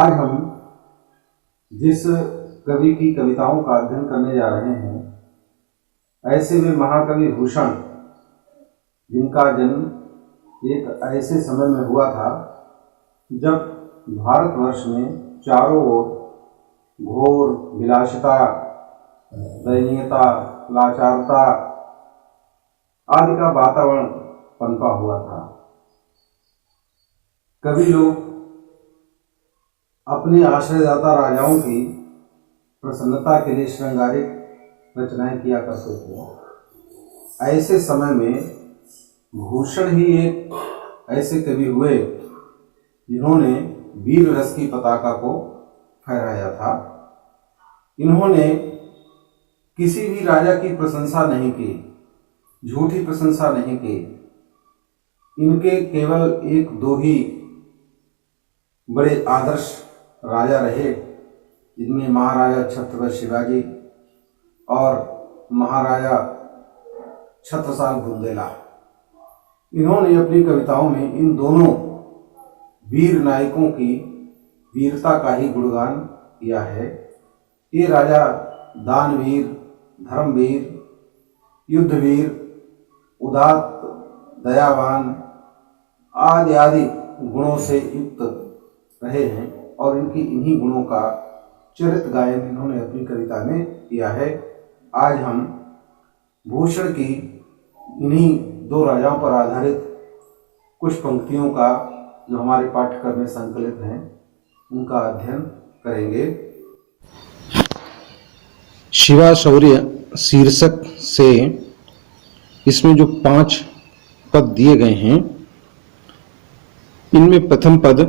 आज हम जिस कवि की कविताओं का अध्ययन करने जा रहे हैं, ऐसे में महाकवि भूषण, जिनका जन्म एक ऐसे समय में हुआ था जब भारतवर्ष में चारों ओर घोर विलासिता, दयनीयता, लाचारता आदि का वातावरण पनपा हुआ था। कवि लोग अपने आश्रयदाता राजाओं की प्रसन्नता के लिए श्रृंगारिक रचनाएं किया करते थे। ऐसे समय में भूषण ही एक ऐसे कवि हुए जिन्होंने वीर रस की पताका को फहराया था। इन्होंने किसी भी राजा की प्रशंसा नहीं की, झूठी प्रशंसा नहीं की। इनके केवल एक दो ही बड़े आदर्श राजा रहे, जिनमें महाराजा छत्रपति शिवाजी और महाराजा छत्रसाल बुंदेला। इन्होंने अपनी कविताओं में इन दोनों वीर नायकों की वीरता का ही गुणगान किया है। ये राजा दानवीर, धर्मवीर, युद्धवीर, उदात्त, दयावान आदि आदि गुणों से युक्त रहे हैं और इनकी इन्हीं गुणों का चरित्र गायन इन्होंने अपनी कविता में किया है। आज हम भूषण की इन्हीं दो राजाओं पर आधारित कुछ पंक्तियों का, जो हमारे पाठ्यक्रम में संकलित हैं, उनका अध्ययन करेंगे। शिवा शौर्य शीर्षक से इसमें जो 5 पद दिए गए हैं, इनमें प्रथम पद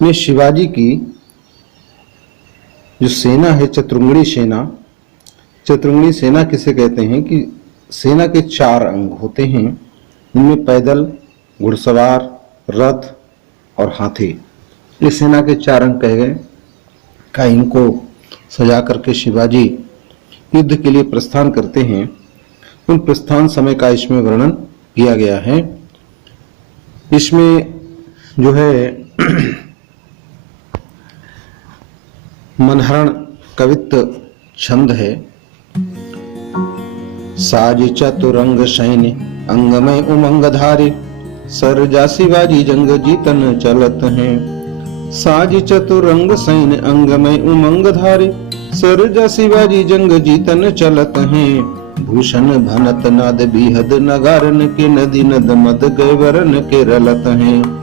में शिवाजी की जो सेना है, चतुरंगणी सेना। चतुरंगणी सेना किसे कहते हैं कि सेना के 4 अंग होते हैं। इनमें पैदल, घुड़सवार, रथ और हाथी, ये सेना के 4 अंग कहे गए का इनको सजा करके शिवाजी युद्ध के लिए प्रस्थान करते हैं। उन प्रस्थान समय का इसमें वर्णन किया गया है। इसमें जो है मनहरण कवित्व छंद है। साज चतुरंग सैन्य अंगमय उमंगधारी, सरजा शिवाजी जंग जीतन चलत हैं। साज चतुरंग सैन्य अंगमय उमंगधारी, सरजा शिवाजी जंग जीतन चलत हैं। भूषण भनत नाद बिहद नगारन के, नदी नद मद गैवरन के रलत हैं।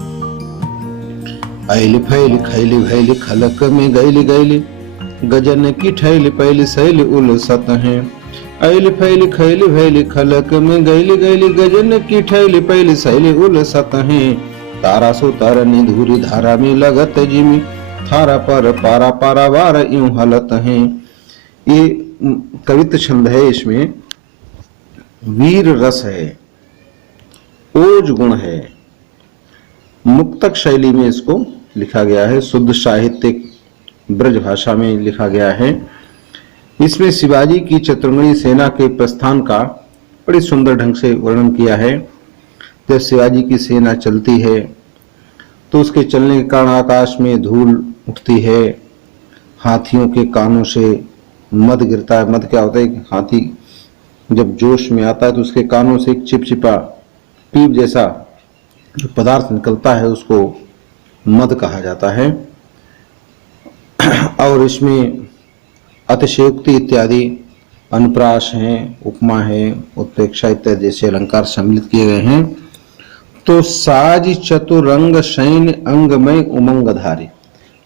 ऐल फैल खैल भैल खलक में गैल गैल, गजन की ठैल पैल सैल उलसत हैं। ऐल फैल खैल भैल खलक में गैल गैल, गजन की ठैल पैल सैल उलसत हैं। तारा सो तरनी धूरी धारा में लगत जिमी, थारा पर पारा पारा वार यूं हलत हैं। ये कवित्व छंद है। इसमें वीर रस है, ओज गुण है। मुक्तक शैली में इसको लिखा गया है, शुद्ध साहित्यिक ब्रज भाषा में लिखा गया है। इसमें शिवाजी की चतुरंगणी सेना के प्रस्थान का बड़ी सुंदर ढंग से वर्णन किया है। जब शिवाजी की सेना चलती है तो उसके चलने के कारण आकाश में धूल उठती है, हाथियों के कानों से मद गिरता है। मद क्या होता है कि हाथी जब जोश में आता है तो उसके कानों से एक चिपचिपा पीप जैसा जो पदार्थ निकलता है, उसको मद कहा जाता है। और इसमें अतिशयोक्ति इत्यादि अनुप्रास हैं, उपमा है, उत्प्रेक्षा इत्यादि जैसे अलंकार सम्मिलित किए गए हैं। तो साज चतुरंग सैन्य अंगमय उमंगधारी,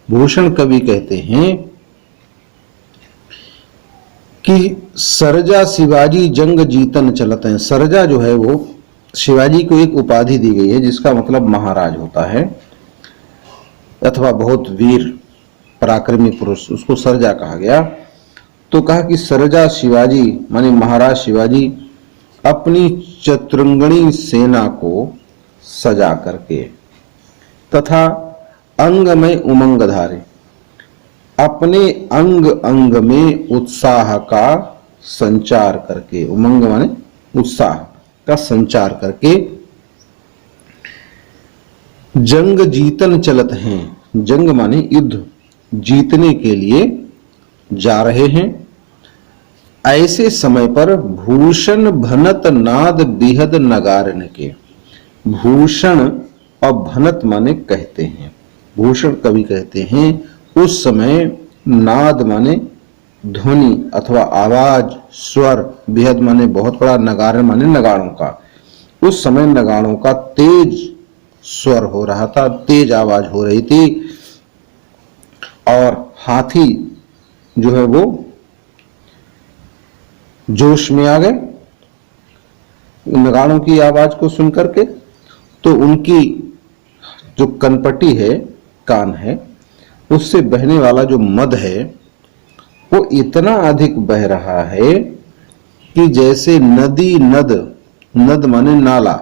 भूषण कवि कहते हैं कि सरजा शिवाजी जंग जीतन चलते हैं। सरजा जो है वो शिवाजी को एक उपाधि दी गई है, जिसका मतलब महाराज होता है अथवा बहुत वीर पराक्रमी पुरुष, उसको सरजा कहा गया। तो कहा कि सरजा शिवाजी माने महाराज शिवाजी अपनी चतुरंगणी सेना को सजा करके तथा अंगमय उमंगधारे, अपने अंग अंग में उत्साह का संचार करके, उमंग माने उत्साह का संचार करके जंग जीतन चलत हैं, जंग माने युद्ध जीतने के लिए जा रहे हैं। ऐसे समय पर भूषण भनत नाद बिहद नगारन के। भूषण और भनत माने कहते हैं, भूषण कवि कहते हैं उस समय नाद माने ध्वनि अथवा आवाज, स्वर, बिहद माने बहुत बड़ा, नगारन माने नगाड़ों का। उस समय नगाड़ों का तेज स्वर हो रहा था, तेज आवाज हो रही थी, और हाथी जो है वो जोश में आ गए नगाड़ों की आवाज को सुनकर के। तो उनकी जो कनपटी है, कान है, उससे बहने वाला जो मद है वो इतना अधिक बह रहा है कि जैसे नदी, नद, नद माने नाला,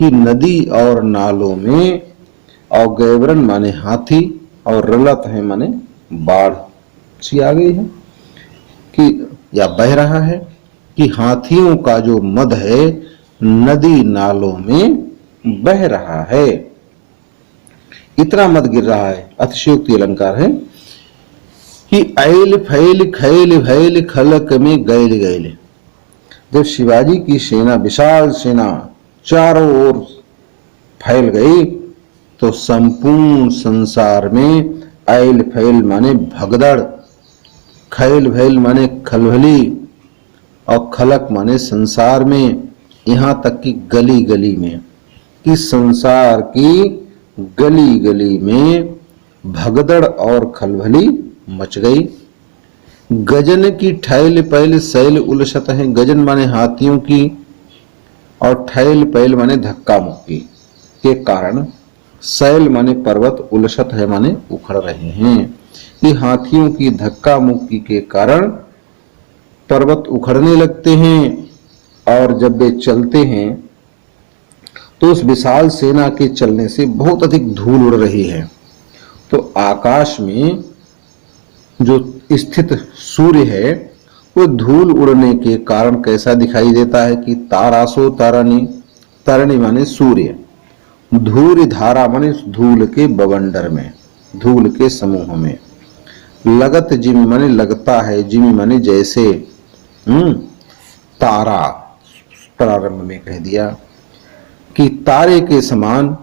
कि नदी और नालों में, और गैवरन माने हाथी, और रलत है माने बाढ़ सी आ गई है, कि या बह रहा है कि हाथियों का जो मद है नदी नालों में बह रहा है, इतना मद गिर रहा है। अतिशयोक्ति अलंकार है कि ऐल फैल खैल भैल खलक में गैल गैल। जब शिवाजी की सेना, विशाल सेना चारों ओर फैल गई तो संपूर्ण संसार में ऐल फैल माने भगदड़, खैल भैल माने खलबली, और खलक माने संसार में, यहां तक कि गली गली में, कि संसार की गली गली में भगदड़ और खलबली मच गई। गजन की ठैल पैल सैल उलसत है। गजन माने हाथियों की, और ठैल पैल माने धक्का मुक्की के कारण, सैल माने पर्वत, उलसत है माने उखड़ रहे हैं, कि हाथियों की धक्का मुक्की के कारण पर्वत उखड़ने लगते हैं, और जब वे चलते हैं तो उस विशाल सेना के चलने से बहुत अधिक धूल उड़ रही है। तो आकाश में जो स्थित सूर्य है वो धूल उड़ने के कारण कैसा दिखाई देता है कि तारासो तारणी, तारणी माने सूर्य, धूल धारा माने धूल के बवंडर में, धूल के समूह में, लगत जिम माने लगता है, जिम माने जैसे, तारा प्रारंभ में कह दिया कि तारे के समान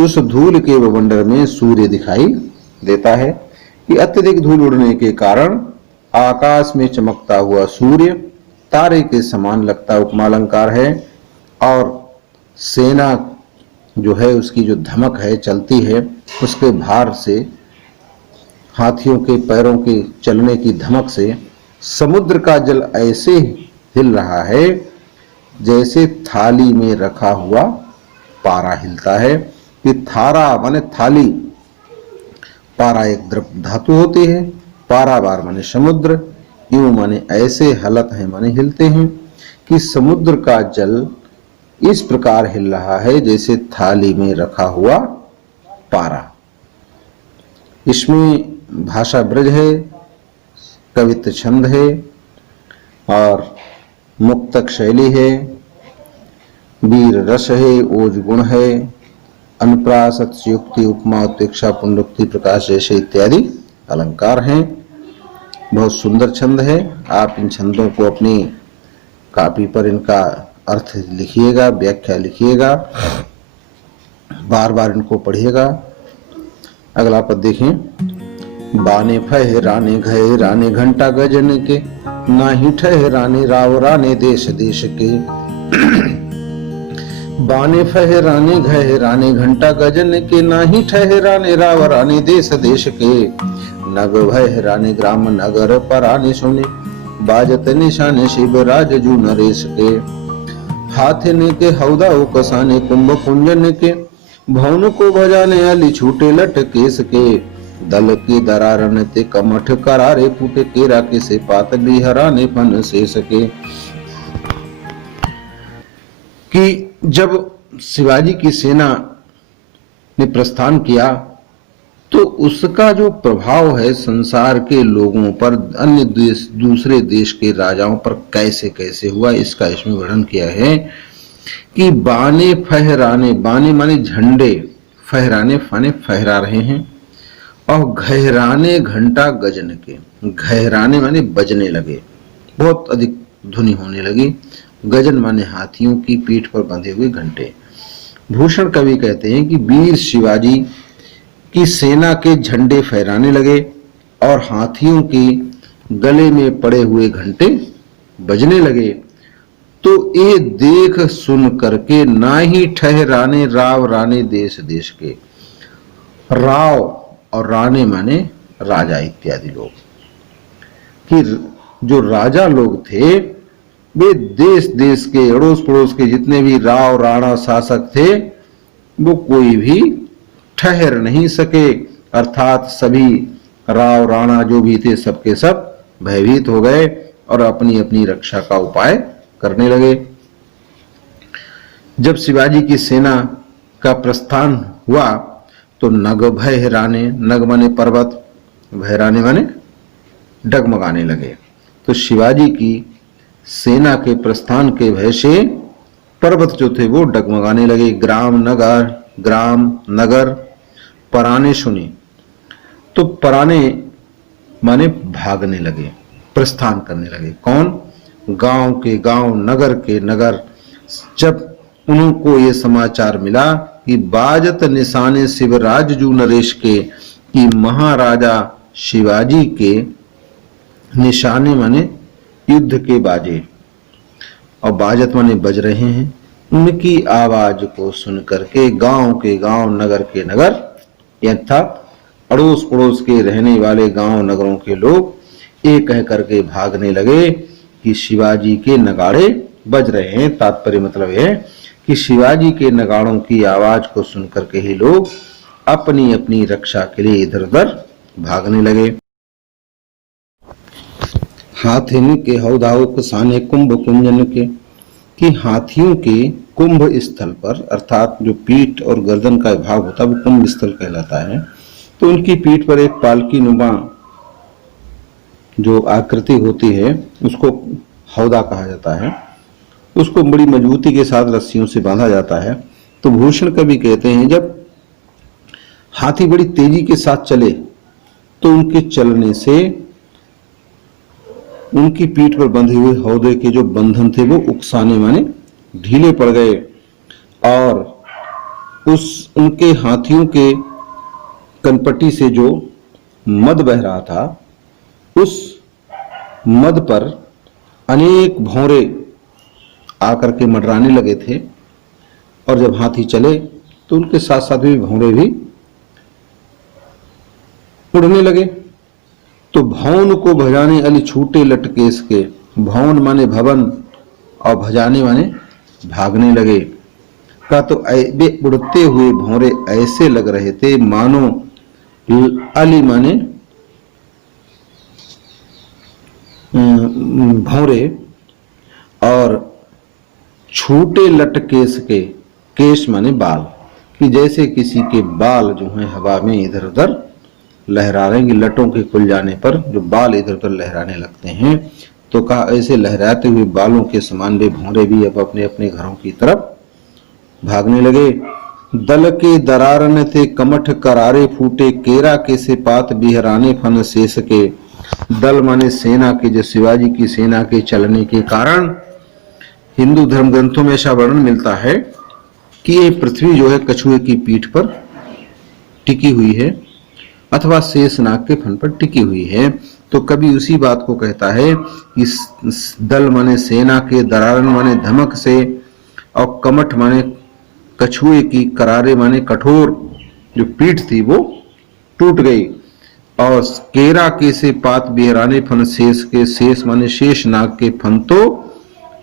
उस धूल के बवंडर में सूर्य दिखाई देता है, कि अत्यधिक धूल उड़ने के कारण आकाश में चमकता हुआ सूर्य तारे के समान लगता, उपमालंकार है। और सेना जो है उसकी जो धमक है, चलती है, उसके भार से, हाथियों के पैरों के चलने की धमक से समुद्र का जल ऐसे हिल रहा है जैसे थाली में रखा हुआ पारा हिलता है। कि थारा माने थाली, पारा एक द्रव धातु होती है, पारावार माने समुद्र, यूं माने ऐसे, हलत है माने हिलते हैं, कि समुद्र का जल इस प्रकार हिल रहा है जैसे थाली में रखा हुआ पारा। इसमें भाषा ब्रज है, कवित्व छंद है, और मुक्तक शैली है, वीर रस है, ओज गुण है, अनुप्रास, अतिशयोक्ति, उपमा, उत्प्रेक्षा, पुनरुक्ति, प्रकाश जैसे इत्यादि अलंकार हैं। बहुत सुंदर छंद है। आप इन छंदों को अपनी कॉपी पर इनका अर्थ लिखिएगा, व्याख्या लिखिएगा, बार बार इनको पढ़िएगा। अगला पद देखें। बाने फहराने घए राने घंटा गजन के, नाही ठहराने राव राने देश देश के। बाने फहराने घए राने घंटा गजन के, नाही ठहराने राव राने देश देश के। नग भहराने ग्राम नगर पराने सुने, बाजत निशाने शिवराज जू नरेश के। हाथने के हौदा ओ कसाने कुंभ कुंजन के, भवन को बजाने अली छूटे लट केस के। दल की दरारन ते कमठ करारे फूटे, केरा के से पात बिहराने फन से सके। कि जब शिवाजी की सेना ने प्रस्थान किया तो उसका जो प्रभाव है संसार के लोगों पर, अन्य देश, दूसरे देश के राजाओं पर कैसे कैसे हुआ, इसका इसमें वर्णन किया है। कि बाने फहराने, बाने माने झंडे, फहराने फाने फहरा रहे हैं। और गहराने घंटा गजन के, गहराने माने बजने लगे, बहुत अधिक ध्वनि होने लगी। गजन माने हाथियों की पीठ पर बंधे हुए घंटे। भूषण कवि कहते हैं कि वीर शिवाजी की सेना के झंडे फहराने लगे और हाथियों के गले में पड़े हुए घंटे बजने लगे। तो ये देख सुन करके ना ही ठहराने राव राणे देश देश के। राव और राणे माने राजा इत्यादि लोग, कि जो राजा लोग थे वे देश देश के अड़ोस पड़ोस के जितने भी राव राणा शासक थे वो कोई भी ठहर नहीं सके, अर्थात सभी राव राणा जो भी थे सबके सब भयभीत हो गए और अपनी अपनी रक्षा का उपाय करने लगे। जब शिवाजी की सेना का प्रस्थान हुआ तो नग भय राने, नग माने पर्वत, भयराने माने डगमगाने लगे। तो शिवाजी की सेना के प्रस्थान के भय से पर्वत जो थे वो डगमगाने लगे। ग्राम नगर पराने सुने, तो पराने माने भागने लगे, प्रस्थान करने लगे। कौन? गांव के गांव, नगर के नगर। जब उनको ये समाचार मिला कि बाजत निशाने शिवराज जू नरेश के, कि महाराजा शिवाजी के निशाने माने युद्ध के बाजे, और बाजत माने बज रहे हैं, उनकी आवाज को सुन करके गांव के गांव, नगर के नगर, अर्थात अड़ोस पड़ोस के रहने वाले गांव नगरों के लोग ये कह करके भागने लगे कि शिवाजी के नगाड़े बज रहे हैं। तात्पर्य मतलब है कि शिवाजी के नगाड़ों की आवाज को सुन करके ही लोग अपनी अपनी रक्षा के लिए इधर उधर भागने लगे। हाथिन के हौदाओं कसाने कुंभ कुंजन के, कि हाथियों के कुंभ स्थल पर, अर्थात जो पीठ और गर्दन का भाग होता है वो कुंभ स्थल कहलाता है। तो उनकी पीठ पर एक पालकी नुमा जो आकृति होती है उसको हौदा कहा जाता है। उसको बड़ी मजबूती के साथ रस्सियों से बांधा जाता है। तो भूषण कवि कहते हैं जब हाथी बड़ी तेजी के साथ चले तो उनके चलने से उनकी पीठ पर बंधे हुए हौदे के जो बंधन थे वो उकसाने माने ढीले पड़ गए, और उनके हाथियों के कनपट्टी से जो मद बह रहा था उस मद पर अनेक भौरे आकर के मंडराने लगे थे। और जब हाथी चले तो उनके साथ साथ भी भौरे भी उड़ने लगे। तो भवन को भजाने अली छूटे लटकेस के, भवन माने भवन और भजाने माने भागने लगे का। तो वे उड़ते हुए भौरे ऐसे लग रहे थे मानो अली माने भौरे और छूटे लटकेस के, केश माने बाल, कि जैसे किसी के बाल जो हैं हवा में इधर उधर लहरा रहे हैं। लटों के खुल जाने पर जो बाल इधर उधर लहराने लगते हैं, तो कहा ऐसे लहराते हुए बालों के समान वे भौरे भी अब अपने अपने घरों की तरफ भागने लगे। दल के दरारन थे कमठ करारे फूटे, केरा के से पात बिहराने फन शेष के। दल माने सेना के, जो शिवाजी की सेना के चलने के कारण हिंदू धर्म ग्रंथों में ऐसा वर्णन मिलता है कि ये पृथ्वी जो है कछुए की पीठ पर टिकी हुई है अथवा शेषनाग के फन पर टिकी हुई है। तो कभी उसी बात को कहता है कि दल माने सेना के, दरारन माने धमक से, और कमठ माने कछुए की, करारे माने कठोर जो पीठ थी वो टूट गई, और केरा के से पात बिहराने फन शेष के, शेष माने शेष नाग के फन तो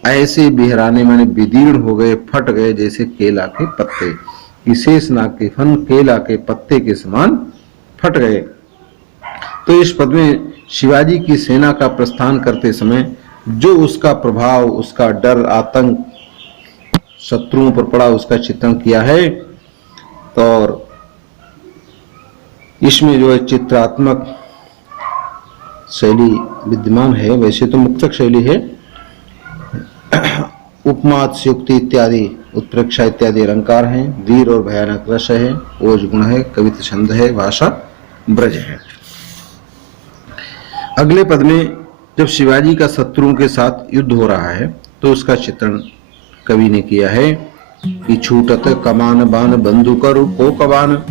ऐसे बिहराने माने विदीर्ण हो गए, फट गए जैसे केला के पत्ते। शेष नाग के फन केला के पत्ते के समान फट गए। तो इस पद में शिवाजी की सेना का प्रस्थान करते समय जो उसका प्रभाव, उसका डर, आतंक शत्रुओं पर पड़ा, उसका चित्रण किया है। तो और इसमें जो है चित्रात्मक शैली विद्यमान है। वैसे तो मुक्तक शैली है, उपमा, अतिशयोक्ति इत्यादि उत्प्रेक्षा इत्यादि अलंकार हैं, वीर और भयानक रस है, ओज गुण है, कवित छंद है, भाषा ब्रज है। अगले पद में जब शिवाजी का शत्रुओं के साथ युद्ध हो रहा है तो उसका चित्रण कवि ने किया है कि छूटत कमान बान बंदूक को कबान,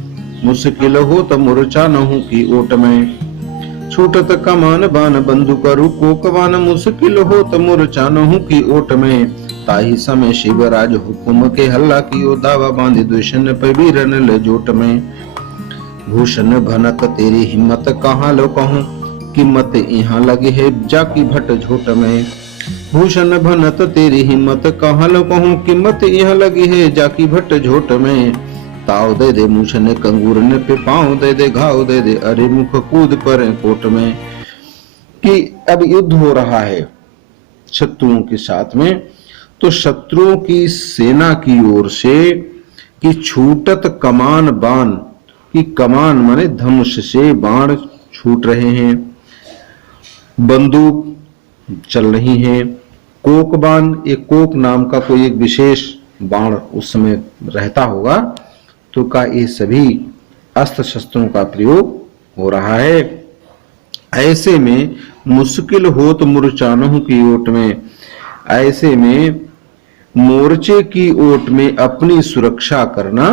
मुश्किल हो तो मूर्छा न हूं की ओट में। छूटत कमान बान बंदूक को कबान, मुश्किल हो तो मूर्छा न हूं की ओट में। ताही समय शिवराज हुकुम के हल्ला की दावा बांधे दुष्ण पे वीरन लजोट में। भूषण भनत तेरी हिम्मत कहाँ लो कहूं, कीमत यहाँ लगे है जाकी भट्ट झोट में। भूषण भनत तेरी हिम्मत कहाँ लो कहूं, कीमत यहाँ लगी है जाकी भट्ट झोट में। ताव दे दे मूछन कंगूरन पे पाँव दे दे घाव दे दे, अरे मुख कूद पर कोट में। कि अब युद्ध हो रहा है शत्रुओं के साथ में, तो शत्रुओं की सेना की ओर से कि छूटत कमान बाण, कि कमान माने धनुष से बाण छूट रहे हैं, बंदूक चल रही हैं, कोक बाण, एक कोक नाम का कोई एक विशेष बाण उस समय रहता होगा, तो का ये सभी अस्त्र शस्त्रों का प्रयोग हो रहा है। ऐसे में मुश्किल हो तो मूर्छानों की ओट में, ऐसे में मोर्चे की ओट में अपनी सुरक्षा करना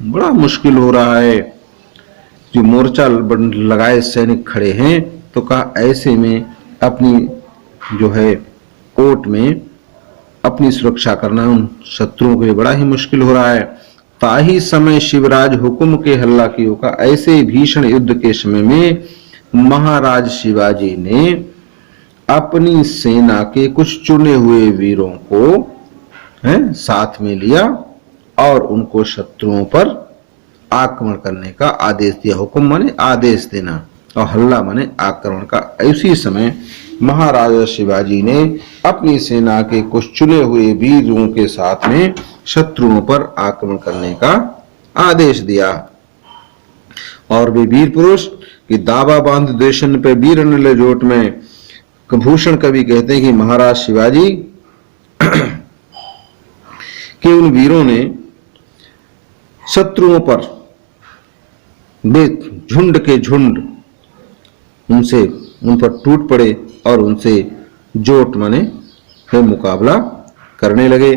बड़ा मुश्किल हो रहा है। जो मोर्चा लगाए सैनिक खड़े हैं, तो कहा ऐसे में अपनी जो है ओट में अपनी सुरक्षा करना उन शत्रुओं के लिए बड़ा ही मुश्किल हो रहा है। ताही समय शिवराज हुकुम के हल्ला की होगा, ऐसे भीषण युद्ध के समय में महाराज शिवाजी ने अपनी सेना के कुछ चुने हुए वीरों को साथ में लिया और उनको शत्रुओं पर आक्रमण करने का आदेश दिया। हुक्म माने आदेश देना और हल्ला माने आक्रमण का। इसी समय महाराजा शिवाजी ने अपनी सेना के कुछ चुने हुए वीरों के साथ में शत्रुओं पर आक्रमण करने का आदेश दिया। और वे वीर पुरुष कि दावा बांध देशन पे वीरन लजोट में। भूषण कवि कहते हैं कि महाराज शिवाजी कि उन वीरों ने शत्रुओं पर झुंड के झुंड उन पर टूट पड़े और उनसे जोट माने मुकाबला करने लगे।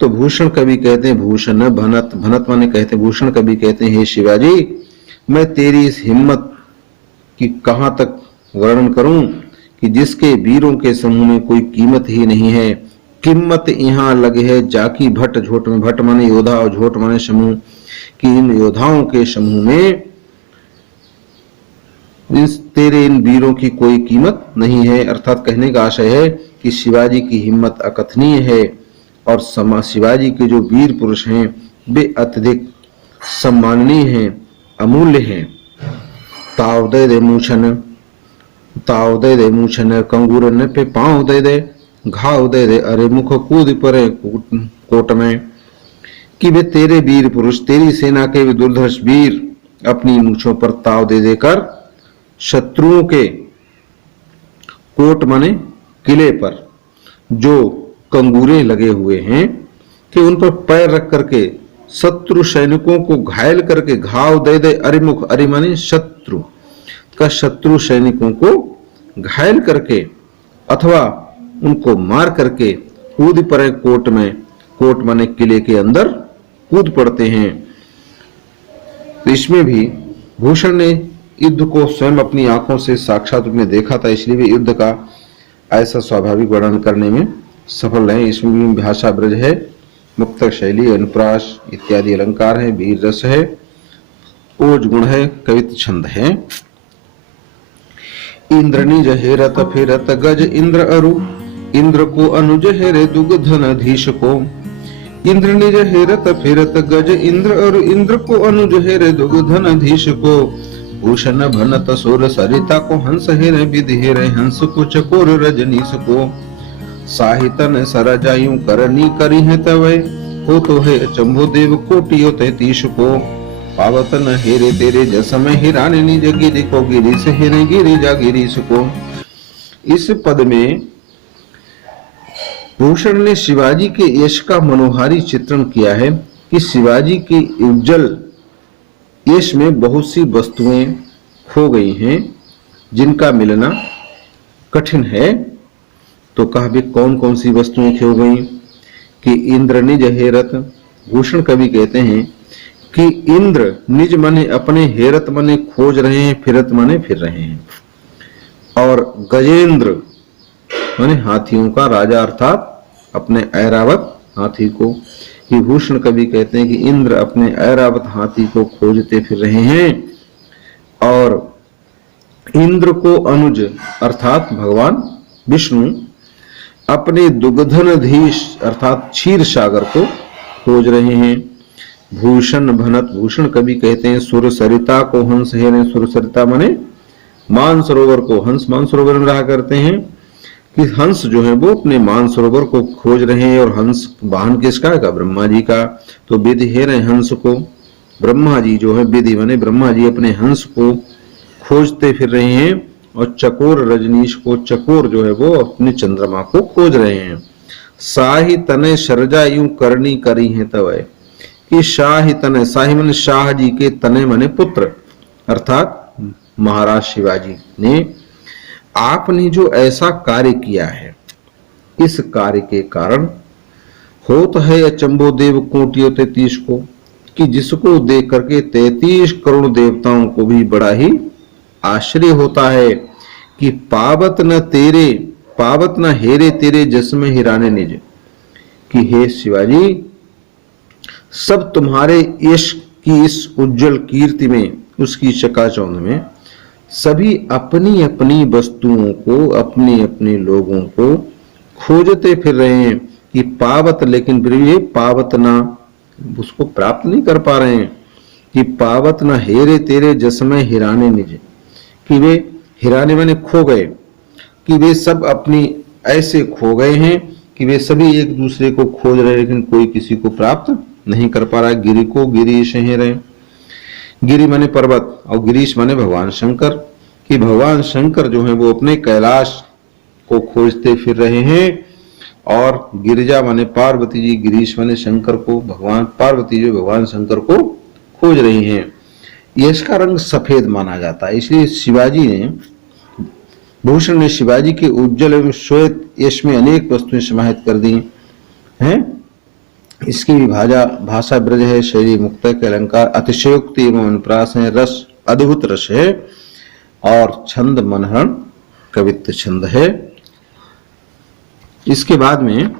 तो भूषण कवि कहते हैं, भूषण भनत, भनत माने कहते हैं, भूषण कवि कहते हैं, हे शिवाजी मैं तेरी इस हिम्मत की कहां तक वर्णन करूं कि जिसके वीरों के समूह में कोई कीमत ही नहीं है। कीमत यहाँ लगे है जाकी भट्ट झोट में। भट्ट माने योद्धा और झोट माने समूह, कि इन योद्धाओं के समूह में तेरे इन वीरों की कोई कीमत नहीं है। अर्थात कहने का आशय है कि शिवाजी की हिम्मत अकथनीय है और शिवाजी के जो वीर पुरुष हैं वे अत्यधिक सम्माननीय हैं, अमूल्य हैं। ताव दे दे मूछन, ताव दे दे मूछन कंगूरन पे पांव दे दे घाव दे दे, अरे मुख कूद परे कोट में। कि वे तेरे वीर पुरुष, तेरी सेना के वे दुर्धर्ष वीर अपनी मूछों पर ताव दे देकर शत्रुओं के कोट माने किले पर जो कंगूरे लगे हुए हैं कि उन पर पैर रख करके शत्रु सैनिकों को घायल करके घाव दे दे। अरिमुख, अरि माने शत्रु का, शत्रु सैनिकों को घायल करके अथवा उनको मार करके कूद पड़े कोट में। कोट माने किले के अंदर कूद पड़ते हैं। तो इसमें भी भूषण ने युद्ध को स्वयं अपनी आंखों से साक्षात रूप में देखा था, इसलिए भी युद्ध का ऐसा स्वाभाविक वर्णन करने में सफल रहे। इसमें भी भाषा ब्रज है, मुक्तक शैली, अनुप्रास इत्यादि अलंकार है, वीर रस है, ओज गुण है, कवित छंद है। इंद्र निज हेरत फिरत गज इंद्र अरु, इंद्र को अनुज हेरे दुग्धनधीश को। इंद्र निज हेरत फिरत गज इंद्र अरु, इंद्र को अनुज हेरे दुग्धनधीश को। भूषण भनत सुर सरिता को, हंस हेरे विधि हेरे हंस को। चकोर रजनीश को साहितन सरजायु करनी करी है तवे, हो तो है चंभो देव कोटियो 33 को। पावतन हेरे तेरे जसमय हिराने निज गिरि को, गिरी से हेरे गिरी जा गिरीश को। इस पद में भूषण ने शिवाजी के यश का मनोहारी चित्रण किया है कि शिवाजी के उज्जवल यश में बहुत सी वस्तुएं खो गई हैं जिनका मिलना कठिन है। तो कहा भी कौन कौन सी वस्तुएं खो गई कि इंद्र निज हेरत। भूषण कवि कहते हैं कि इंद्र निज मने अपने, हेरत मने खोज रहे हैं, फिरत मने फिर रहे हैं। और गजेंद्र माने हाथियों का राजा अर्थात अपने ऐरावत हाथी को। कि भूषण कवि कहते हैं कि इंद्र अपने ऐरावत हाथी को खोजते फिर रहे हैं और इंद्र को अनुज अर्थात भगवान विष्णु अपने दुग्धनधीश अर्थात क्षीर सागर को खोज रहे हैं। भूषण भनत। भूषण कवि कहते हैं सुर सरिता को हंस हेरे। सुर सरिता माने मानसरोवर को, हंस मानसरोवर में रहा करते हैं कि हंस जो है वो अपने मानसरोवर को खोज रहे हैं। और हंस वाहन किसका है? ब्रह्मा जी का। तो विधि हेरे हंस को। ब्रह्मा जी जो है, विधि माने ब्रह्मा जी अपने हंस को खोजते फिर रहे हैं। और चकोर रजनीश को, चकोर जो है वो अपने चंद्रमा को खोज रहे हैं। शाही तने शरजा यूं करनी करी है तवय। कि शाही तने, शाही माने शाह जी के, तने माने पुत्र अर्थात महाराज शिवाजी ने आपने जो ऐसा कार्य किया है, इस कार्य के कारण होत है अचंबो देव कोटियों 33 को, कि जिसको देख करके 33 करोड़ देवताओं को भी बड़ा ही आश्चर्य होता है कि पावत न हेरे तेरे जस में हिराने निज। कि हे शिवाजी, सब तुम्हारे यश की इस उज्जवल कीर्ति में, उसकी चकाचौंध में सभी अपनी अपनी वस्तुओं को, अपने अपने लोगों को खोजते फिर रहे हैं कि पावत, लेकिन फिर भी पावत ना, उसको प्राप्त नहीं कर पा रहे हैं। कि पावत ना हेरे तेरे जसमय हिराने निज। कि वे हिराने माने खो गए, कि वे सब अपनी ऐसे खो गए हैं कि वे सभी एक दूसरे को खोज रहे, लेकिन कोई किसी को प्राप्त नहीं कर पा रहा है। गिरि को गिरीश हेरे। गिरि माने पर्वत और गिरीश माने भगवान शंकर। कि भगवान शंकर जो है वो अपने कैलाश को खोजते फिर रहे हैं। और गिरिजा माने पार्वती जी, गिरीश माने शंकर को, भगवान पार्वती जो भगवान शंकर को खोज रही हैं। यश का रंग सफेद माना जाता है, इसलिए शिवाजी ने, भूषण ने शिवाजी के उज्जवल एवं श्वेत यश में अनेक वस्तुएं समाहित कर दी हैं। इसकी भाषा ब्रज है, शैली मुक्ता के अलंकार अतिशयोक्ति एवं अनुप्रास है, रस अद्भुत रस है और छंद मनहरण कवित्व छंद है। इसके बाद में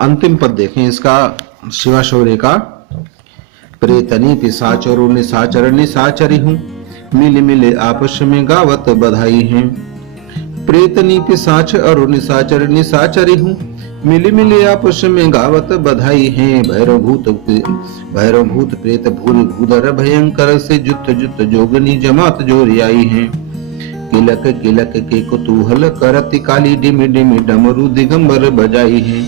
अंतिम पद देखें इसका, शिवा शौर्य का। प्रेतनी पिशाचरो निशाचर निशाचरी हूँ, मिल मिले आपस में गावत बधाई है। प्रेतनी पिशाच और निशाचर निशाचरी हूँ, मिली मिले आपस में गावत बधाई है। भैरव भूत प्रेत भूरि भूधर भयंकर से जुत जुत जोगनी जमात जोरी आई है। किलक किलक के कुतूहल करति काली डिमि डिमि डमरू दिगंबर बजाई है।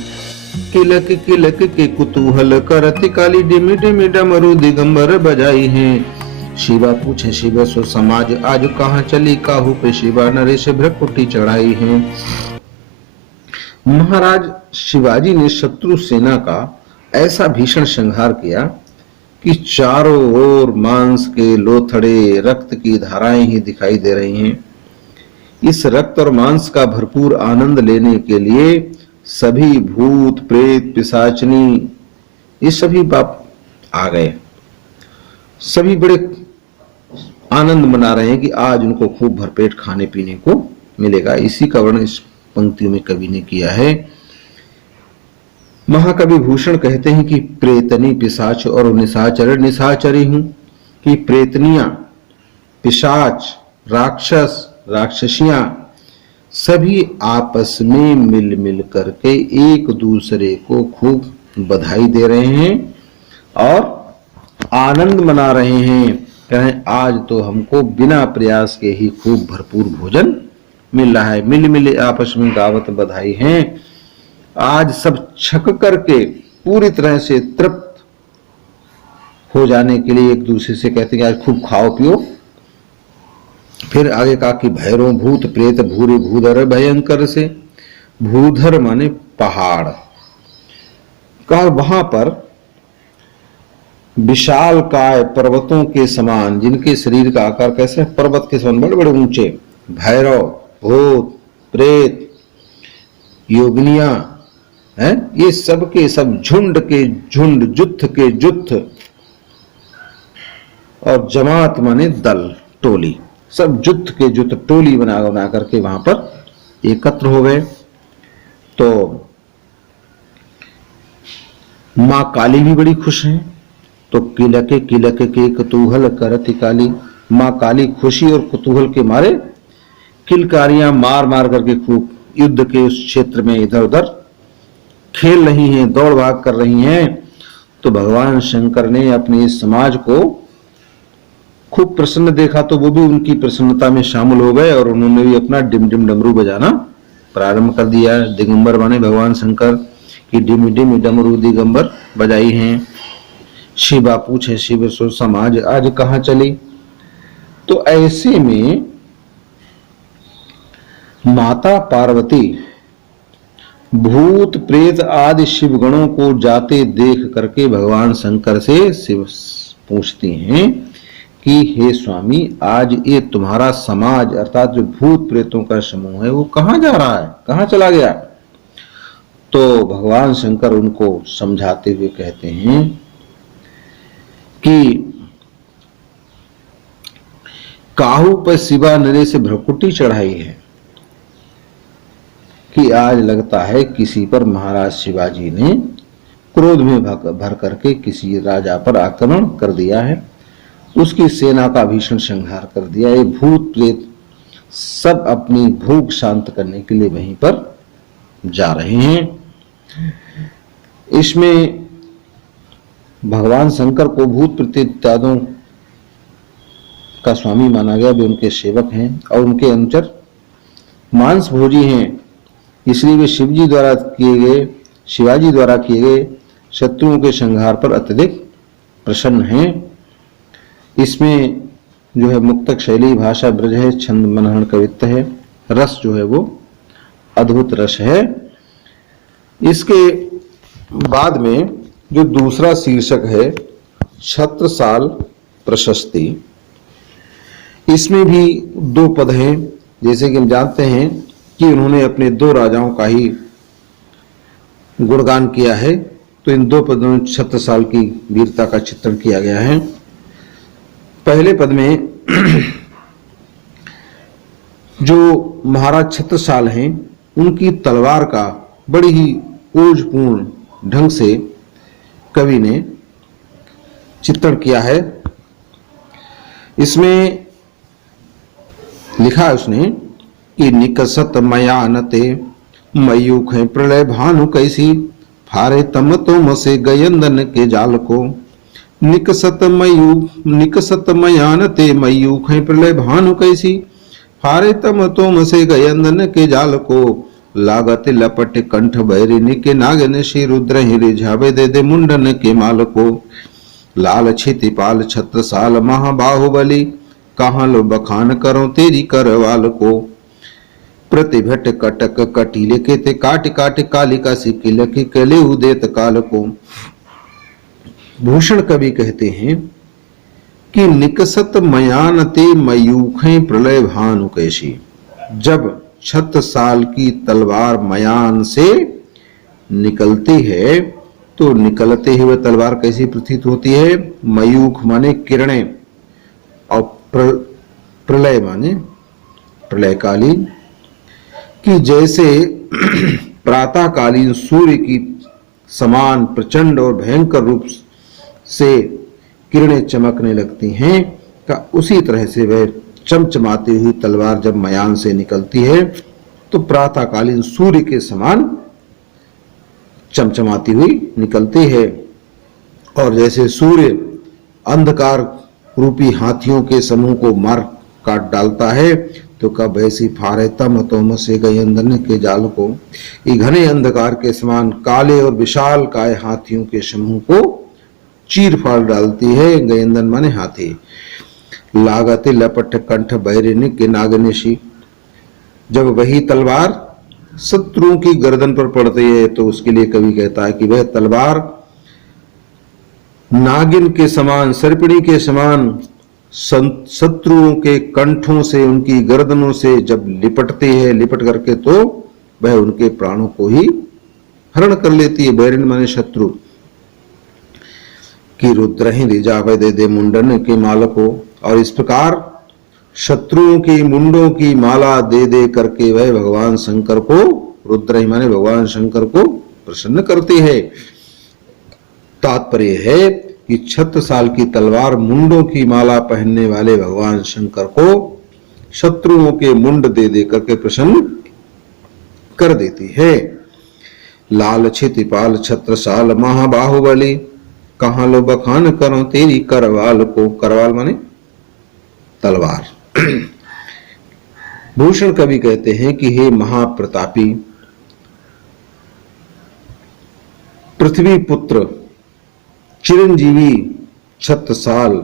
किलक किलक के कुतूहल करति काली डिमि डिमि डमरू दिगंबर बजाई है। शिवा पूछे शिव सो समाज, आज कहाँ चली काहू पे शिवा नरेश भ्रकुटी चढ़ाई है। महाराज शिवाजी ने शत्रु सेना का ऐसा भीषण संहार किया कि चारों ओर मांस के लोथड़े, रक्त की धाराएं ही दिखाई दे रही हैं। इस रक्त और मांस का भरपूर आनंद लेने के लिए सभी भूत प्रेत पिशाचनी ये सभी बाप आ गए। सभी बड़े आनंद मना रहे हैं कि आज उनको खूब भरपेट खाने पीने को मिलेगा। इसी का वर्णन इस पंक्ति में कवि ने किया है। महाकवि भूषण कहते हैं कि प्रेतनी पिशाच और निशाचर निशाचरी हूं, कि प्रेतनियां, पिशाच, राक्षस, राक्षसियां सभी आपस में मिल मिल करके एक दूसरे को खूब बधाई दे रहे हैं और आनंद मना रहे हैं। कहें आज तो हमको बिना प्रयास के ही खूब भरपूर भोजन मिल रहा है। मिल मिले आपस में गावत बधाई है। आज सब छक करके पूरी तरह से तृप्त हो जाने के लिए एक दूसरे से कहते हैं आज खूब खाओ पियो। फिर आगे कहा कि भैरव भूत प्रेत भूरि भूधर भयंकर से, भूधर माने पहाड़। कहा वहां पर विशाल काय पर्वतों के समान, जिनके शरीर का आकार कैसे है? पर्वत के समान बड़े बड़े ऊंचे, भैरव, भूत, प्रेत, योगिनियां हैं, ये सब के सब झुंड के झुंड, जुत्थ के जुत्थ, और जमात माने दल, टोली, सब जुत्थ के जुत्थ टोली बना बना करके वहां पर एकत्र हो गए। तो मां काली भी बड़ी खुश हैं। तो किलके किलके के कुतूहल करती काली, मां काली खुशी और कुतूहल के मारे किलकारियां मार मार करके खूब युद्ध के उस क्षेत्र में इधर उधर खेल रही हैं, दौड़ भाग कर रही हैं। तो भगवान शंकर ने अपने इस समाज को खूब प्रसन्न देखा, तो वो भी उनकी प्रसन्नता में शामिल हो गए और उन्होंने भी अपना डिम डिम डमरू बजाना प्रारंभ कर दिया। दिगंबर माने भगवान शंकर की डिम डिम डमरू दिगंबर बजाई हैं। शिवा पूछे शिव सो समाज आज कहाँ चली। तो ऐसे में माता पार्वती भूत प्रेत आदि शिवगणों को जाते देख करके भगवान शंकर से शिव पूछती हैं कि हे स्वामी, आज ये तुम्हारा समाज अर्थात जो भूत प्रेतों का समूह है वो कहाँ जा रहा है, कहाँ चला गया। तो भगवान शंकर उनको समझाते हुए कहते हैं कि काहू पर शिवा नरे से भ्रकुटी चढ़ाई है कि आज लगता है किसी पर महाराज शिवाजी ने क्रोध में भर करके किसी राजा पर आक्रमण कर दिया है, उसकी सेना का भीषण संहार कर दिया। ये भूत प्रेत सब अपनी भूख शांत करने के लिए वहीं पर जा रहे हैं। इसमें भगवान शंकर को भूत प्रेत इत्यादों का स्वामी माना गया, वे उनके सेवक हैं और उनके अनुचर मांस भोजी हैं। इसलिए वे शिवाजी द्वारा किए गए शत्रुओं के संहार पर अत्यधिक प्रसन्न हैं। इसमें जो है मुक्तक शैली, भाषा ब्रज है, छंद मनहरण कवित्व है, रस जो है वो अद्भुत रस है। इसके बाद में जो दूसरा शीर्षक है छत्रसाल प्रशस्ति, इसमें भी दो पद हैं। जैसे कि हम जानते हैं कि उन्होंने अपने दो राजाओं का ही गुणगान किया है, तो इन दो पदों में छत्रसाल की वीरता का चित्रण किया गया है। पहले पद में जो महाराज छत्रसाल हैं उनकी तलवार का बड़ी ही ओजपूर्ण ढंग से कवि ने चित्रण किया है। इसमें लिखा है उसने कि निकसत मयानते मयूख है प्रलय भानु कैसी, फारे तम तुम से गयंदन के जाल को। निकसत मयानते मयूख है प्रलय भानु कैसी, फारे तम तुम से गयंदन के जाल को। लागत लपट कंठ बैरिनी के नागन श्री रुद्र ही रिझावे दे मुंडन के माल को। लाल छितिपाल छत्रसाल महाबाहुबली, कहाँ लो बखान करो तेरी करवाल को। प्रतिभट कटक कटीले के ते काट काट कालिका सिकिल की कले उदेत काल को। भूषण कवि कहते हैं कि निकसत मयानते मयूखे प्रलय भानु कैसी, जब छत्रसाल की तलवार मयान से निकलती है तो निकलते हुए तलवार कैसी प्रतीत होती है। मयूख माने किरणें और प्रलय माने प्रलयकालीन, कि जैसे प्रातःकालीन सूर्य की समान प्रचंड और भयंकर रूप से किरणें चमकने लगती हैं, का उसी तरह से वह चमचमाती हुई तलवार जब मयान से निकलती है तो प्रातःकालीन सूर्य के समान चमचमाती हुई निकलती है। और जैसे सूर्य अंधकार रूपी हाथियों के समूह को मार काट डालता है, तो कब ऐसी फारे तम तोम से गयंदन के जाल को। ये घने अंधकार के समान काले और विशाल काय हाथियों के समूह को चीर फाड़ डालती है। गयंदन माने हाथी। लागते लपट कंठ बैरिनी के नागनिशी, जब वही तलवार शत्रुओं की गर्दन पर पड़ती है तो उसके लिए कवि कहता है कि वह तलवार नागिन के समान, सर्पिणी के समान शत्रुओं के कंठों से, उनकी गर्दनों से जब लिपटती है, लिपट करके तो वह उनके प्राणों को ही हरण कर लेती है। बैरिन माने शत्रु कि रुद्र ही रिजावे दे दे मुंडन के माल को, और इस प्रकार शत्रुओं की मुंडों की माला दे दे करके वह भगवान शंकर को, रुद्र ही माने भगवान शंकर को प्रसन्न करती है। तात्पर्य है कि 76 साल की तलवार मुंडों की माला पहनने वाले भगवान शंकर को शत्रुओं के मुंड दे दे करके प्रसन्न कर देती है। लाल छितिपाल छत्रसाल महाबाहुबली, कहां लो बखान करो तेरी करवाल को। करवाल माने तलवार। भूषण कवि कहते हैं कि हे महाप्रतापी पृथ्वी पुत्र चिरंजीवी छत्रसाल,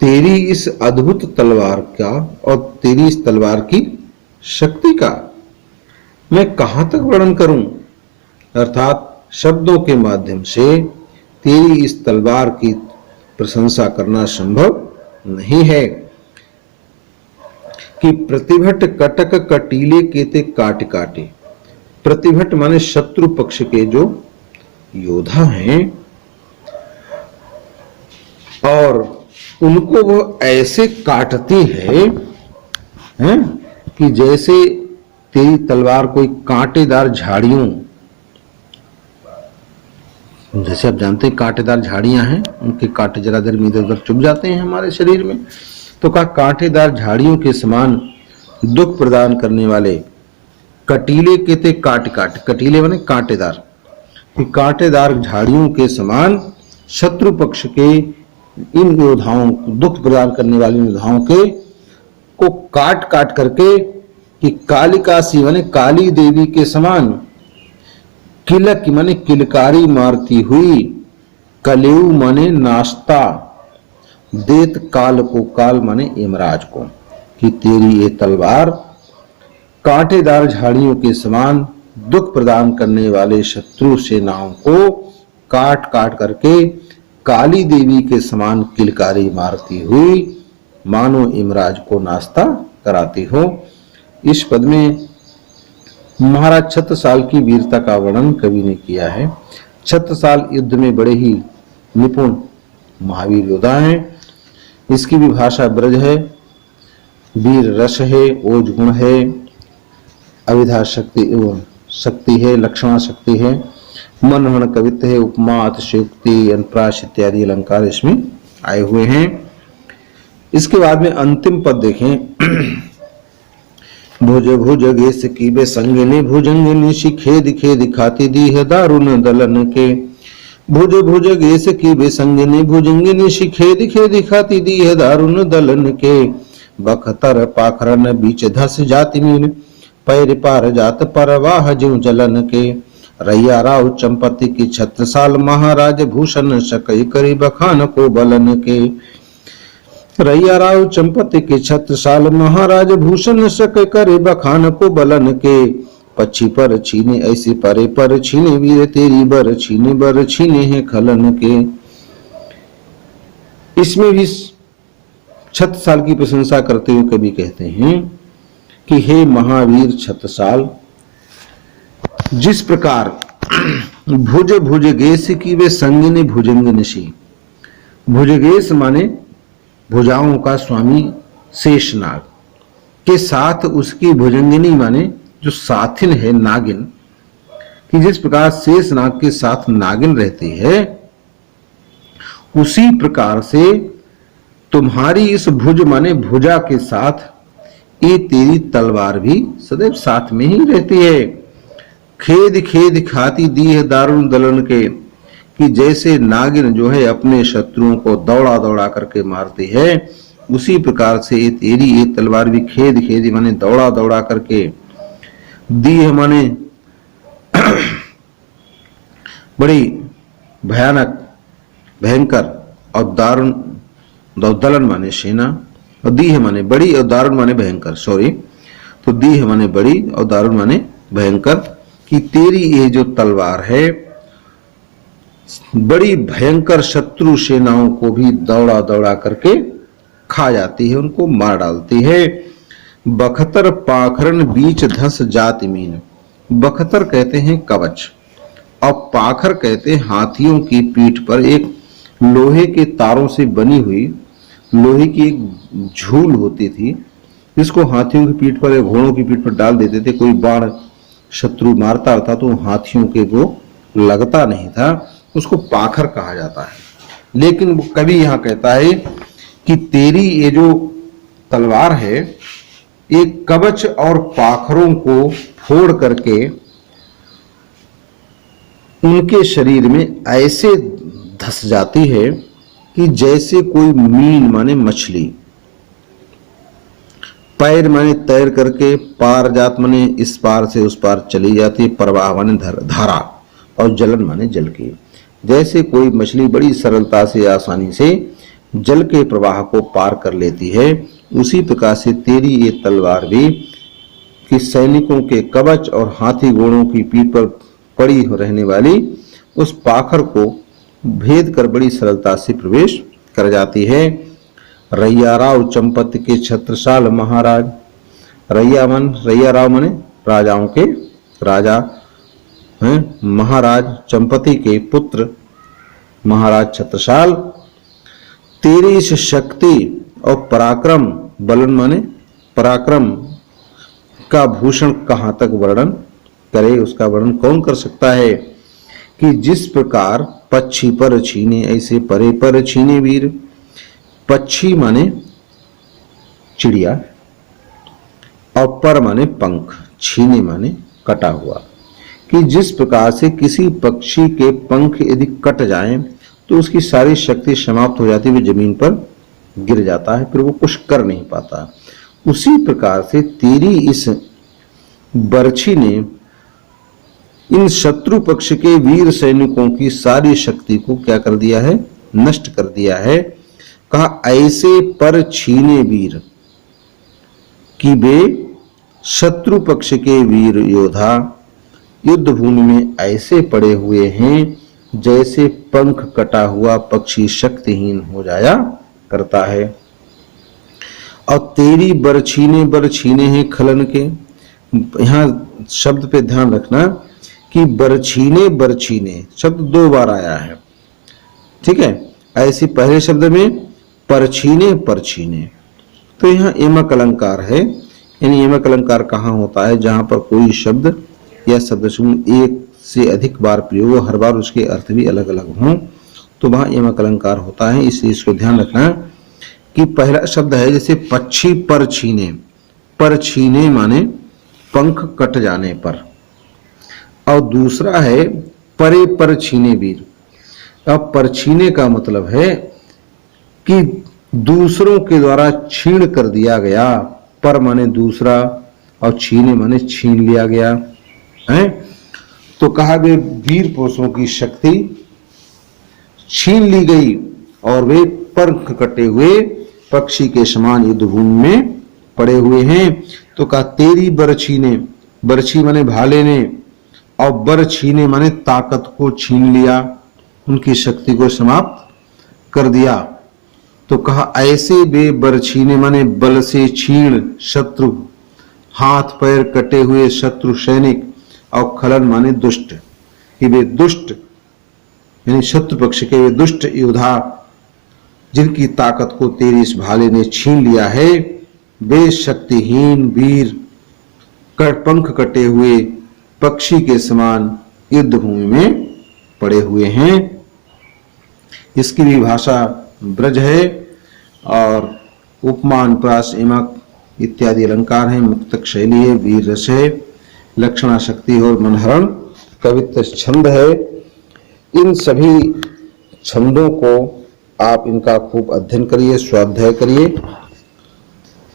तेरी इस अद्भुत तलवार का और तेरी इस तलवार की शक्ति का मैं कहां तक वर्णन करूं, अर्थात शब्दों के माध्यम से तेरी इस तलवार की प्रशंसा करना संभव नहीं है। कि प्रतिभट कटक कटीले केते काट काटे। प्रतिभट माने शत्रु पक्ष के जो योद्धा हैं, और उनको वो ऐसे काटती है कि जैसे तेरी तलवार कोई कांटेदार झाड़ियों, जैसे आप जानते हैं कांटेदार झाड़ियां हैं, उनके कांटे जरा देर में इधर उधर चुभ जाते हैं हमारे शरीर में, तो कहा कांटेदार झाड़ियों के समान दुख प्रदान करने वाले कटीले के ते काट काट, कटीले माने कांटेदार, कांटेदार झाड़ियों के समान शत्रु पक्ष के इन योद्धाओं, दुख प्रदान करने वाले योद्धाओं के को काट काट करके कि कालिका सी माने काली देवी के समान, किलक माने किलकारी मारती हुई, कलेऊ माने नाश्ता, देत काल को, काल माने यमराज को, कि तेरी ये तलवार कांटेदार झाड़ियों के समान दुख प्रदान करने वाले शत्रु सेनाओं को काट काट करके काली देवी के समान किलकारी मारती हुई मानो यमराज को नाश्ता कराती हो। इस पद में महाराज छत्रसाल की वीरता का वर्णन कवि ने किया है। छत्रसाल युद्ध में बड़े ही निपुण महावीर योद्धा हैं। इसकी भी भाषा ब्रज है, वीर रस है, ओज गुण है, अविधा शक्ति है, लक्षणा शक्ति है, मनहण कवित्व है, उपमा अतिशयोक्ति अनप्राश इत्यादि अलंकार इसमें आए हुए हैं। इसके बाद में अंतिम पद देखें। भुज भुज गेस की बे संगिनी भुजंगिनी शिखेद खेद खाती दी है दारुण दलन के। भुज भुज गेस की बे संगिनी भुजंगिनी शिखेद खेद खाती दी है दारुण दलन के। बखतर पाखरन बीच धस जाति मीन पैर पार जात परवाह ज्यों जलन के। रैया राव चंपति की छत्रसाल महाराज भूषण सकई करी बखान को बलन के। रैया राव चंपति के छत्रसाल महाराज भूषण सक करे बखान को बलन के। पक्षी पर छीने ऐसे परे पर छीने वीर तेरी बर छीने हैं खलन के। इसमें भी छत्रसाल की प्रशंसा करते हुए कवि कहते हैं कि हे महावीर छत्रसाल, जिस प्रकार भुज भुजगेश की वे संगिनी भुजंगनिशी, भुजगेश माने भुजाओं का स्वामी शेषनाग के साथ उसकी भुजंगिनी माने जो साथिन है नागिन, कि जिस प्रकार शेषनाग के साथ नागिन रहती है उसी प्रकार से तुम्हारी इस भुज माने भुजा के साथ ये तेरी तलवार भी सदैव साथ में ही रहती है। खेद खेद खाती दी है दारुण दलन के, कि जैसे नागिन जो है अपने शत्रुओं को दौड़ा दौड़ा करके मारती है, उसी प्रकार से ये तेरी ये तलवार भी खेद खेद माने दौड़ा दौड़ा करके, दी है माने बड़ी भयानक भयंकर, और दारुण दलन माने सेना, और दी है माने बड़ी और दारुण माने भयंकर, सॉरी। तो दीह माने बड़ी और दारुण माने भयंकर, कि तेरी ये जो तलवार है बड़ी भयंकर शत्रु सेनाओं को भी दौड़ा दौड़ा करके खा जाती है, उनको मार डालती है। बखतर पाखरन बीच धस जाति मीन। बखतर कहते हैं कवच और पाखर कहते हैं हाथियों की पीठ पर एक लोहे के तारों से बनी हुई लोहे की एक झूल होती थी, जिसको हाथियों की पीठ पर या घोड़ों की पीठ पर डाल देते थे। कोई बाण शत्रु मारता था तो हाथियों के वो लगता नहीं था, उसको पाखर कहा जाता है। लेकिन वो कवि यहाँ कहता है कि तेरी ये जो तलवार है एक कवच और पाखरों को फोड़ करके उनके शरीर में ऐसे धस जाती है कि जैसे कोई मीन माने मछली, पैर माने तैर करके, पार जात माने इस पार से उस पार चली जाती है, प्रवाह माने धारा, और जलन माने जल की। जैसे कोई मछली बड़ी सरलता से आसानी से जल के प्रवाह को पार कर लेती है, उसी प्रकार से तेरी ये तलवार भी कि सैनिकों के कवच और हाथी घोड़ों की पीठ पर पड़ी रहने वाली उस पाखर को भेद कर बड़ी सरलता से प्रवेश कर जाती है। रैयाराव चंपत के छत्रसाल महाराज। रैयाराव माने राजाओं के राजा हैं, महाराज चंपति के पुत्र महाराज छत्रसाल। तेरी इस शक्ति और पराक्रम, बलन माने पराक्रम का भूषण कहाँ तक वर्णन करे, उसका वर्णन कौन कर सकता है। कि जिस प्रकार पक्षी पर छीने ऐसे परे पर छीने वीर। पक्षी माने चिड़िया और पर माने पंख, छीने माने कटा हुआ। कि जिस प्रकार से किसी पक्षी के पंख यदि कट जाएं तो उसकी सारी शक्ति समाप्त हो जाती है, जमीन पर गिर जाता है, फिर वो कुछ कर नहीं पाता। उसी प्रकार से तेरी इस बरछी ने इन शत्रु पक्ष के वीर सैनिकों की सारी शक्ति को क्या कर दिया है, नष्ट कर दिया है। कहा ऐसे पर छीने वीर कि वे शत्रु पक्ष के वीर योद्धा युद्ध भूमि में ऐसे पड़े हुए हैं जैसे पंख कटा हुआ पक्षी शक्तिहीन हो जाया करता है। और तेरी बरछीने हैं खलन के। यहाँ शब्द पे ध्यान रखना कि बरछीने शब्द 2 बार आया है, ठीक है। ऐसे पहले शब्द में परछीने, तो यहाँ एमक अलंकार है। यानी एमक अलंकार कहाँ होता है, जहां पर कोई शब्द या शब्द समूह एक से अधिक बार प्रयोग हो, हर बार उसके अर्थ भी अलग अलग हों, तो वहां एमक अलंकार होता है। इसलिए इसको ध्यान रखना कि पहला शब्द है जैसे पक्षी पर छीने माने पंख कट जाने पर, और दूसरा है परे पर छीने वीर। अब पर छीने का मतलब है कि दूसरों के द्वारा छीण कर दिया गया, पर माने दूसरा और छीने माने छीन लिया गया है। तो कहा वे वीर पुरुषों की शक्ति छीन ली गई और वे पंख कटे हुए पक्षी के समान युद्ध भूमि में पड़े हुए हैं। तो कहा तेरी बरछी माने भाले ने, और बरछीने माने ताकत को छीन लिया, उनकी शक्ति को समाप्त कर दिया। तो कहा ऐसे वे बरछीने माने बल से छीण शत्रु, हाथ पैर कटे हुए शत्रु सैनिक, और खलन माने दुष्ट, कि वे दुष्ट यानी शत्रु पक्ष के वे दुष्ट योद्धा जिनकी ताकत को तेरी इस भाले ने छीन लिया है, वे शक्तिहीन वीर पंख कटे हुए पक्षी के समान युद्ध भूमि में पड़े हुए हैं। इसकी भी भाषा ब्रज है और उपमा अनुप्रास एमक इत्यादि अलंकार हैं। मुक्तक शैली है, वीर रस है, लक्षणा शक्ति और मनहरण कवित्व छंद है। इन सभी छंदों को आप इनका खूब अध्ययन करिए, स्वाध्याय करिए